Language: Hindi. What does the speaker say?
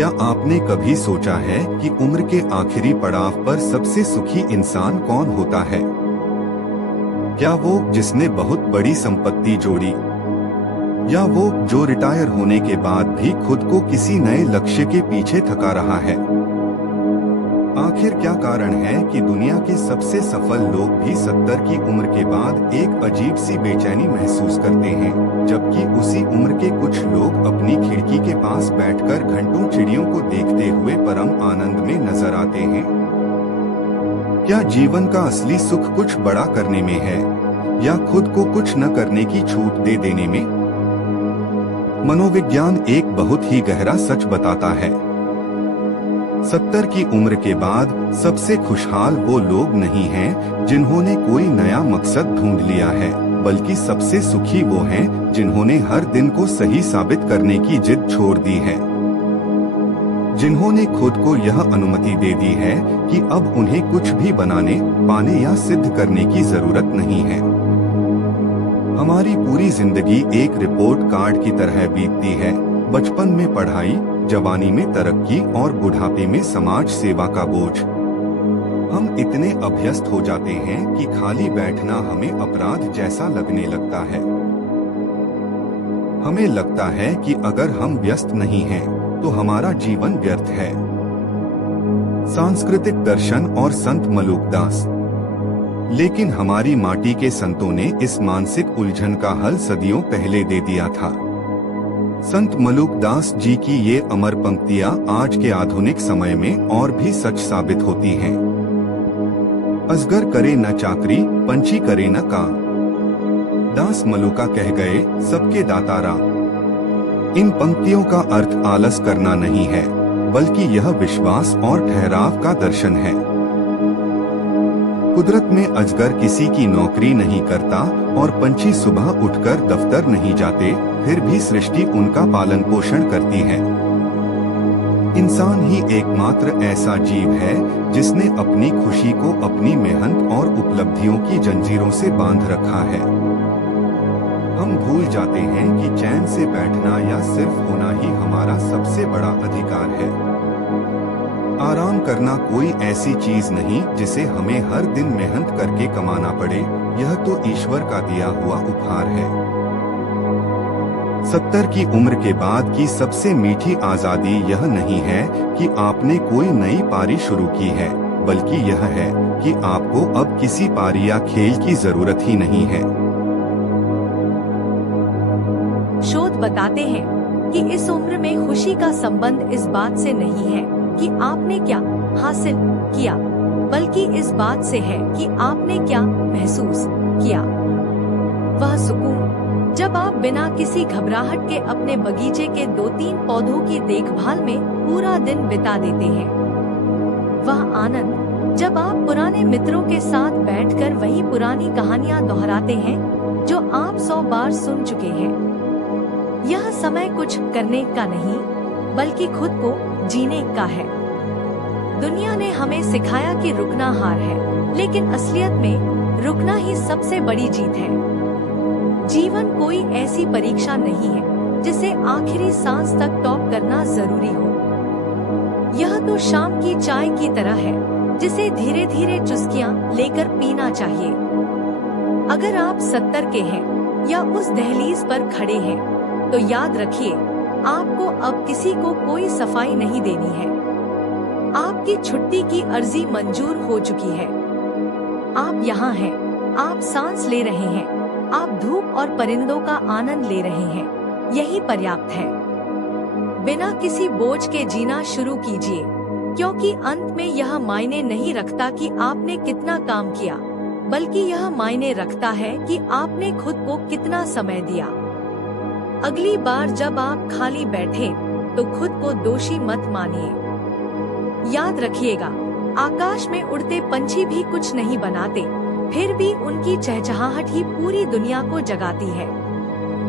क्या आपने कभी सोचा है कि उम्र के आखिरी पड़ाव पर सबसे सुखी इंसान कौन होता है? क्या वो जिसने बहुत बड़ी संपत्ति जोड़ी, या वो जो रिटायर होने के बाद भी खुद को किसी नए लक्ष्य के पीछे थका रहा है? आखिर क्या कारण है कि दुनिया के सबसे सफल लोग भी 70 की उम्र के बाद एक अजीब सी बेचैनी महसूस करते हैं, जबकि उसी उम्र के कुछ लोग अपनी खिड़की के पास बैठकर घंटों चिड़ियों को देखते हुए परम आनंद में नजर आते हैं? क्या जीवन का असली सुख कुछ बड़ा करने में है, या खुद को कुछ न करने की छूट दे देने में? मनोविज्ञान एक बहुत ही गहरा सच बताता है। 70 की उम्र के बाद सबसे खुशहाल वो लोग नहीं हैं जिन्होंने कोई नया मकसद ढूंढ लिया है, बल्कि सबसे सुखी वो हैं जिन्होंने हर दिन को सही साबित करने की जिद छोड़ दी है, जिन्होंने खुद को यह अनुमति दे दी है कि अब उन्हें कुछ भी बनाने, पाने या सिद्ध करने की जरूरत नहीं है। हमारी पूरी जिंदगी एक रिपोर्ट कार्ड की तरह बीतती है। बचपन में पढ़ाई, जवानी में तरक्की और बुढ़ापे में समाज सेवा का बोझ। हम इतने अभ्यस्त हो जाते हैं कि खाली बैठना हमें अपराध जैसा लगने लगता है। हमें लगता है कि अगर हम व्यस्त नहीं हैं, तो हमारा जीवन व्यर्थ है। सांस्कृतिक दर्शन और संत मलूकदास। लेकिन हमारी माटी के संतों ने इस मानसिक उलझन का हल सदियों पहले दे दिया था। संत मलूकदास जी की ये अमर पंक्तियां आज के आधुनिक समय में और भी सच साबित होती हैं। अजगर करे न चाकरी, पंछी करे न काम, दास मलूका कह गए सबके दातारा। इन पंक्तियों का अर्थ आलस करना नहीं है, बल्कि यह विश्वास और ठहराव का दर्शन है। कुदरत में अजगर किसी की नौकरी नहीं करता और पंछी सुबह उठकर दफ्तर नहीं जाते, फिर भी सृष्टि उनका पालन पोषण करती है। इंसान ही एकमात्र ऐसा जीव है जिसने अपनी खुशी को अपनी मेहनत और उपलब्धियों की जंजीरों से बांध रखा है। हम भूल जाते हैं कि चैन से बैठना या सिर्फ होना ही हमारा सबसे बड़ा अधिकार है। आराम करना कोई ऐसी चीज नहीं जिसे हमें हर दिन मेहनत करके कमाना पड़े, यह तो ईश्वर का दिया हुआ उपहार है। 70 की उम्र के बाद की सबसे मीठी आजादी यह नहीं है कि आपने कोई नई पारी शुरू की है, बल्कि यह है कि आपको अब किसी पारी या खेल की जरूरत ही नहीं है। शोध बताते हैं कि इस उम्र में खुशी का संबंध इस बात से नहीं है कि आपने क्या हासिल किया, बल्कि इस बात से है कि आपने क्या महसूस किया। वह सुकून जब आप बिना किसी घबराहट के अपने बगीचे के 2-3 पौधों की देखभाल में पूरा दिन बिता देते हैं। वह आनंद जब आप पुराने मित्रों के साथ बैठकर वही पुरानी कहानियां दोहराते हैं जो आप 100 बार सुन चुके हैं। यह समय कुछ करने का नहीं, बल्कि खुद को जीने का है। दुनिया ने हमें सिखाया कि रुकना हार है, लेकिन असलियत में रुकना ही सबसे बड़ी जीत है। जीवन कोई ऐसी परीक्षा नहीं है जिसे आखिरी सांस तक टॉप करना जरूरी हो। यह तो शाम की चाय की तरह है जिसे धीरे धीरे चुस्कियां लेकर पीना चाहिए। अगर आप 70 के हैं या उस दहलीज पर खड़े हैं, तो याद रखिए, आपको अब किसी को कोई सफाई नहीं देनी है। आपकी छुट्टी की अर्जी मंजूर हो चुकी है। आप यहाँ हैं, आप सांस ले रहे हैं, आप धूप और परिंदों का आनंद ले रहे हैं, यही पर्याप्त है। बिना किसी बोझ के जीना शुरू कीजिए, क्योंकि अंत में यह मायने नहीं रखता कि आपने कितना काम किया, बल्कि यह मायने रखता है कि आपने खुद को कितना समय दिया। अगली बार जब आप खाली बैठे तो खुद को दोषी मत मानिए। याद रखिएगा, आकाश में उड़ते पंछी भी कुछ नहीं बनाते, फिर भी उनकी चहचहाहट ही पूरी दुनिया को जगाती है।